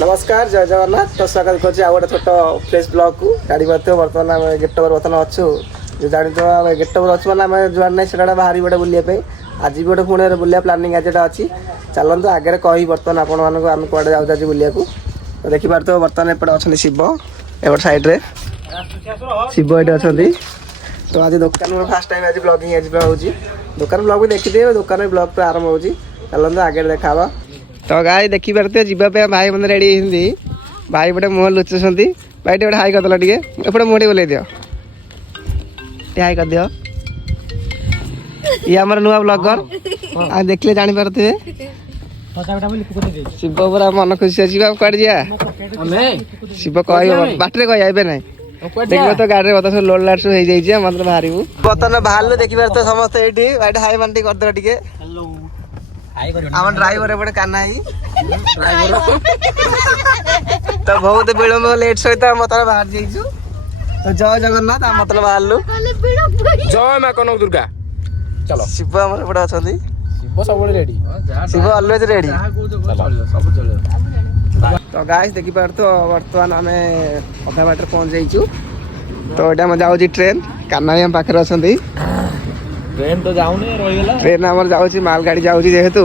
नमस्कार जय जगन्नाथ तो स्वागत कर गोटे छोट फ्रेश ब्लॉग को गाड़ी पार्थ बर्तमान आम गेट टवर बर्तमान अच्छु जो जानी तो आम गेट टवर अच्छु मैंने आम जुआर ना से बाहरी गोटे बुलाप आज भी गोटे पुणे बुलिया प्लानिंग आज अच्छी चलते आगे कही बर्तमान आपण आम कड़े जाऊँ आज बुलिया तो देखिपार तो बर्तमान एपटे अच्छा शिव एपट सैड्रे शिव ये अच्छा तो आज दुकान में फास्ट टाइम आज ब्लॉगिंग आज होगी दुकान ब्लॉग भी देखिए दुकान ब्लॉग तो आरंभ होगी चलते आगे देखा तो गाय देखी पारे जीवाई भाई मैंने रेडी होती भाई पटे मुह लुचुंट भाई टे हाई करदेल टे एपटे मुँह बोल दियो हाई कर दियो ये आम नुआ ब्लॉगर आ देखले जानी पारे शिव पूरा मन खुशी अच्छी कड़े जा शिव कह बाटर कह ना देखो तो गाड़ी बता सब लोड लाट सब हो जाइए मतलब बाहर बर्तमान बाहर देखी पारे तो समस्त ये भाई हाई मान करदे टे आम ड्राइवर एपटे काना तो बहुत विलम्ब लेट सहित मतलब बाहर जाइछु तो जय जगन्नाथ आम मतलब बाहर जय मां कनक दुर्गा चलो शिव आमर एपटे अछंती शिव सब रेडी शिव ऑलवेज रेडी तो गाइस देखि पार तो वर्तमान आम अधा बाटर पहुंच जाइछु तो एटा हम जाउ ट्रेन काना हम पाखरे अछंती ट्रेन तो जाऊनी रहीगला ट्रेन हमर जाउची माल गाड़ी जाउची जेहेतु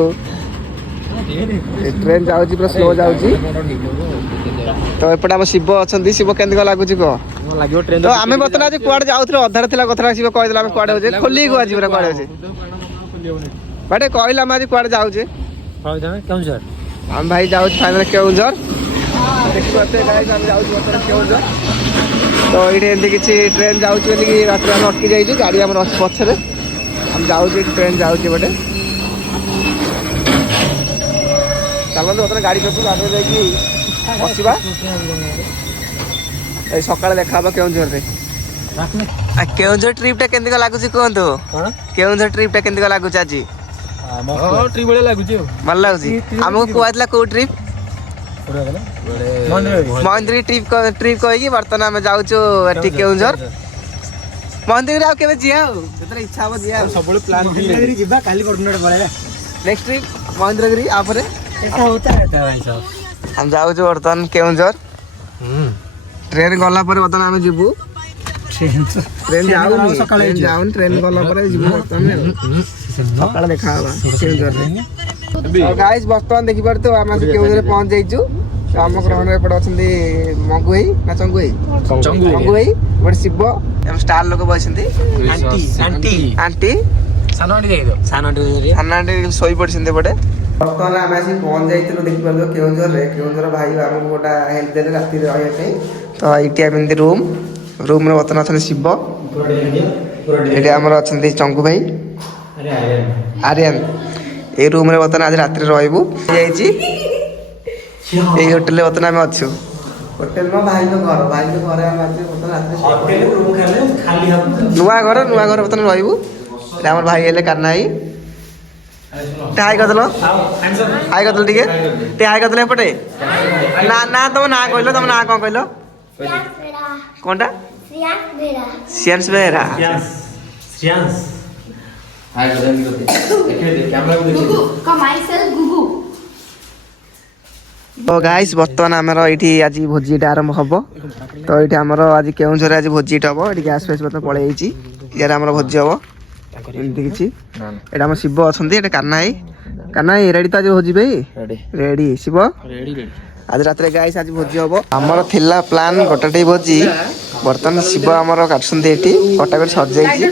ट्रेन जाउची पूरा स्लो जाउची तो एपटे हम शिव अछंती शिव केंदी लागुची को लागियो ट्रेन तो आमे बतला जे कुआड जाउथले अधार थिला कथरा शिव कहि देला हम कुआड होजे खोली को आजी पूरा कुआड होजे बाटे कहला हम आज कुआड जाउचे हां जाने केउंझर हम भाई जाउ फाइनल केउंझर देखते गाइस हम जाउ बतला केउंझर तो इठे एंती किछि ट्रेन जाउची बोली कि रात में अटकी जाइछु गाड़ी हमर पछरे हम जाऊ ट्रेन जाऊँ बटे चलते बर्तमान गाड़ी कर गाड़ी जाकि बसवा सका देखा केउझर केउझर ट्रिपटा केमती लगुच कहतु केउझर ट्रिपटा केमती लगुच आज ट्रिप बड़े लगुच भल लगुच आमको कहला कौ ट्रिप महेंद्री ट्रिप ट्रिप कहीकि बर्तमान आम जाऊँ केउझर मंदिर आउ केबे जिया जतरे इच्छा हो जिया सब प्लान मंदिरगिरी जिबा काली कोर्डिनेट पळेला नेक्स्ट ट्रिप मंदिरगिरी आपरे ऐसा होता रहता है भाई साहब हम जाउ जो बर्तमान केउंझर ट्रेन गला पर बर्तमान हम जिबू ट्रेन जाउ ट्रेन गला पर जिबू बर्तमान सकाळ देखा हवा केउंझर रे गाइस बर्तमान देखि परतो हम केउंझर पहुंच जाइछु आम ग्रहण एपटे अच्छे मंगुई ना चंगुई मंगुई गोटे शिव एम स्टार लोक बसती आंटी सानी शोई पड़ते एपटे बर्तमान आम आस पहुंच जाइलु देखिपार केउंझर भाई आमको गोटा हेल्प देले राति रही तो ये एमती रूम रूम बर्तमान अच्छा शिव ये आमर अच्छा चंगु भाई आर्यन ये रूम बर्तमान आज राति रही यही होटेल बर्तमान आम अच्छु होटेल मो भाई घर नुआ घर बर्तमान रही आम भाई हेले काना हाई करदेल हाई करदेल टे हाई करदेल एपटे ना ना तुम ना कहल तुम ना कौन कहल कौनटा सियांस बेहेरा तो गाइस बर्तमान आमर ये आज भोजीटा आरंभ हम तो ये आमर आज केउझर आज भोजीटा हम ये गैस फैस बर्तमान पलि यार आम भोजी हम एमती कि आम शिव अच्छा काना रेडी तो आज भोजी भाई रेडी शिव आज रात गाइस आज भोजी हम आमर थिला प्लान गोटे भोजी बर्तमान शिव आमर काटुंट ये कटा कर सजाई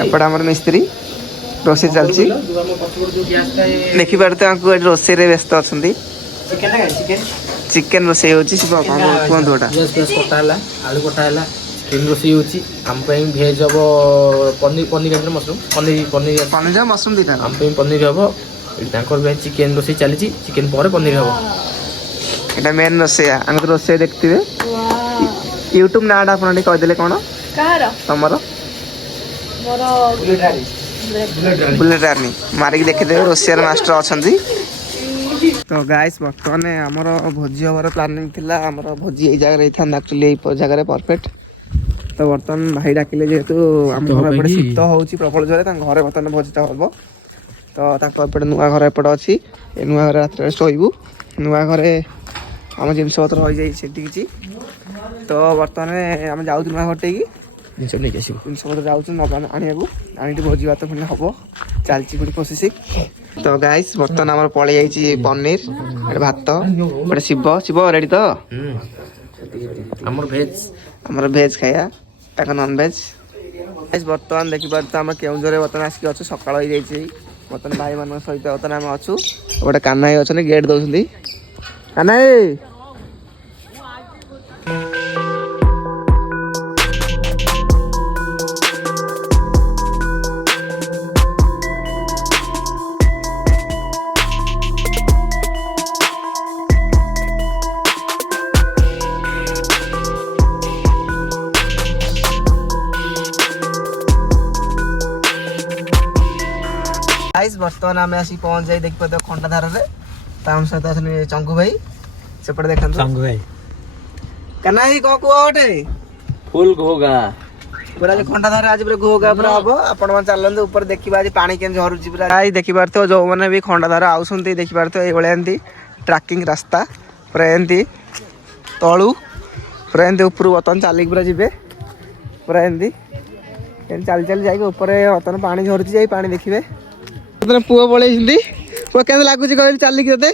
एपटे आमर मिस्त्री रोसे चलती देखी पारे रोसे व्यस्त अच्छा चिकेन रोसे कहतु आलू कटा चिकेन रोसे होम भेज हम पनीर पनीर मशरूम पनीर पनीर पनीर मशरूम दीटा आम पनीर हम चिकेन रोसे चली चिकेन पर पनीर हम ये मेन रोसैया आम तो रोसे देखते यूट्यूब नाटा आप कहीदे कौन तुम बुलेट रानी मारिक देखिदेवे रोसियार मास्टर अच्छा तो गाइस बर्तमान आमर भोजी हमार प्लानिंग थिला आमर भोजी ये जगह रही था एक्चुअली ये जगह परफेक्ट तो बर्तमान भाई डाकिले जेहेतु आम घर एपटे शीत होउची प्रबल जोरे घरे बर्तमान भोजीटा हम तो एपटे नुआ घर एपटे अच्छी नुआ घर रात शोबू ନୂଆ ଘରେ ଆମ ଜିନିଷପତ୍ର ରହିଯାଇଛି ସେଠି କିଛି। ତ ବର୍ତ୍ତମାନ ଆମେ ଯାଉଛୁ ନୂଆ ଘରଟେକି ଜିନିଷ ନେଇକି ଆସିବୁ। ଜିନିଷପତ୍ର ଯାଉଛୁ ନବା ଆଣିବାକୁ, ଆଣିକି ଭୋଜି ଭାତ ପୁଣି ହବ, ଚାଲିଛି ପୁଣି ପ୍ରୋସେସିଂ। ତ ଗାଇସ୍ ବର୍ତ୍ତମାନ ଆମର ପଳେଇ ଯାଇଛି ପନିର, ଗୋଟେ ଭାତ, ଗୋଟେ ଶିବ ରେଡ଼ି ତ? ଆମର ଭେଜ୍ ଖାଇବା, ତାଙ୍କ ନନ୍ ଭେଜ୍। ବର୍ତ୍ତମାନ ଦେଖିପାରୁଛୁ ଆମେ କେଉଁଝରରେ ବର୍ତ୍ତମାନ ଆସିକି ଅଛୁ, ସକାଳ ହେଇଯାଇଛି। ବର୍ତ୍ତମାନ ଭାଇମାନଙ୍କ ସହିତ ବର୍ତ୍ତମାନ ଆମେ ଅଛୁ। ଗୋଟେ କାହ୍ନା ଭାଇ ଅଛନ୍ତି ଗେଟ୍ ଦେଉଛନ୍ତି। କାହ୍ନା ଭାଇ ବର୍ତ୍ତମାନ ଆମେ ଆସିକି ପହଞ୍ଚି ଯାଇ ଦେଖିପାରୁଥିବା ଖଣ୍ଡାଧାରରେ। ତା ସହିତ ଅଛନ୍ତି ଚଙ୍ଗୁ ଭାଇ, ସେପଟେ ଦେଖନ୍ତୁ ଚଙ୍ଗୁ ଭାଇ। କାହ୍ନା ଭାଇ କଣ କୁହ ଗୋଟେ ଫୁଲ୍ ଘୋଗା ପୁରା ଖଣ୍ଡାଧାର ଆଜି ପୁରା ଘୋଗା ପୁରା ହବ। ଆପଣ ମାନେ ଚାଲନ୍ତୁ ଉପରେ ଦେଖିବା ଆଜି ପାଣି କେମିତି ଝରୁଛି ପୁରା। ଭାଇ ଦେଖିପାରୁଥିବ ଯୋଉମାନେ ବି ଖଣ୍ଡାଧାର ଆଉଛନ୍ତି ଦେଖିପାରୁଥିବ ଏଇଭଳିଆ ଏମିତି ଟ୍ରାକିଂ ରାସ୍ତା ପୁରା ଏମିତି ତଳୁ ପୁରା ଏମିତି ଉପରୁ ବର୍ତ୍ତମାନ ଚାଲିକି ପୁରା ଯିବେ, ପୁରା ଏମିତି ଚାଲି ଚାଲି ଯାଇକି ଉପରେ ବର୍ତ୍ତମାନ ପାଣି ଝରୁଛି, ଯାଇ ପାଣି ଦେଖିବେ। ପୁଅ ପଳେଇଛନ୍ତି, ପୁଅ କେମିତି ଲାଗୁଛି କହିଲି ଚାଲିକି ତତେ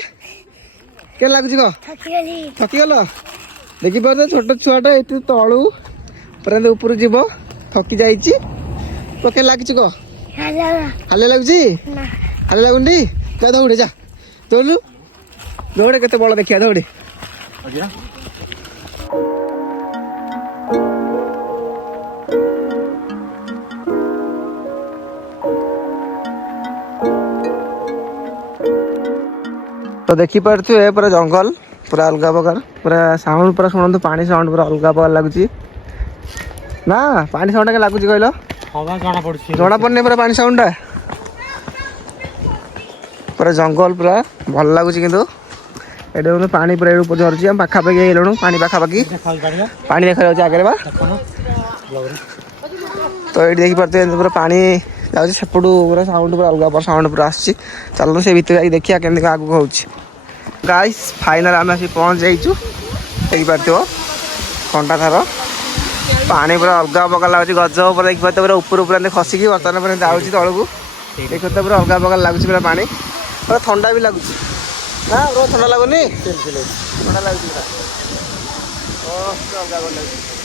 କେମିତି ଲାଗୁଛି କହ? ଥକିଗଲ? ଦେଖିପାରୁଛ ଛୋଟ ଛୁଆଟା ଏଠି ତଳୁ ପୁରା ଉପରୁ ଯିବ, ଥକି ଯାଇଛି। ପୁଅ କେମିତି ଲାଗୁଛି କହ? ହାଲିଆ ଲାଗୁଛି? ହାଲିଆ ଲାଗୁନି? ଯା ଦୌଡେ, ଯା ଦୌଡୁ ଦୌଡେ, କେତେ ବଳ ଦେଖିବା ଦୌଡେ। ତ ଦେଖିପାରୁଥିବେ ପୁରା ଜଙ୍ଗଲ ପୁରା ଅଲଗା ପ୍ରକାର, ପୁରା ସାଉଣ୍ଡ ପୁରା ଶୁଣନ୍ତୁ, ପାଣି ସାଉଣ୍ଡ ପୁରା ଅଲଗା ପ୍ରକାର ଲାଗୁଛି ନା? ପାଣି ସାଉଣ୍ଡ ଟା ଲାଗୁଛି କହିଲ? ଜଣା ପଡୁନି ପୁରା ପାଣି ସାଉଣ୍ଡ ଟା, ପୁରା ଜଙ୍ଗଲ ପୁରା ଭଲ ଲାଗୁଛି। କିନ୍ତୁ ଏଠି ପାଣି ପୁରା ଏଠୁ ଝରୁଛି, ଆମେ ପାଖାପାଖି ହେଇଗଲୁଣୁ, ପାଣି ପାଖାପାଖି ପାଣି ଦେଖାଯାଉଛି ଆଗରେ ବା। ତ ଏଇଠି ଦେଖିପାରୁଥିବେ ଏମିତି ପୁରା ପାଣି ଯାଉଛି, ସେପଟୁ ପୁରା ସାଉଣ୍ଡ ପୁରା ଅଲଗା ପ୍ରକାର ସାଉଣ୍ଡ ପୁରା ଆସୁଛି। ଚାଲନ୍ତୁ ସେ ଭିତରେ ଯାଇକି ଦେଖିବା କେମିତି କଣ ଆଗକୁ ହଉଛି। ଗାଇସ୍ ଫାଇନାଲ ଆମେ ଆସିକି ପହଞ୍ଚି ଯାଇଛୁ, ଦେଖିପାରୁଥିବ ଖଣ୍ଡାଧାର। ପାଣି ପୁରା ଅଲଗା ପ୍ରକାର ଲାଗୁଛି, ଗଜ ଉପରେ ଦେଖିପାରୁଥିବ ପୁରା ଉପରୁ ପୁରା ଖସିକି ବର୍ତ୍ତମାନ ପୁରା ଯାଉଛି ତଳକୁ। ଦେଖିପାରୁଥିବ ପୁରା ଅଲଗା ପ୍ରକାର ଲାଗୁଛି ପୁରା ପାଣି, ପୁରା ଥଣ୍ଡା ବି ଲାଗୁଛି ନା? ପୁରା ଥଣ୍ଡା ଲାଗୁନି? ଥଣ୍ଡା ଲାଗୁଛି ପୁରା ଅଲଗା ପ୍ରକାର ଲାଗୁଛି।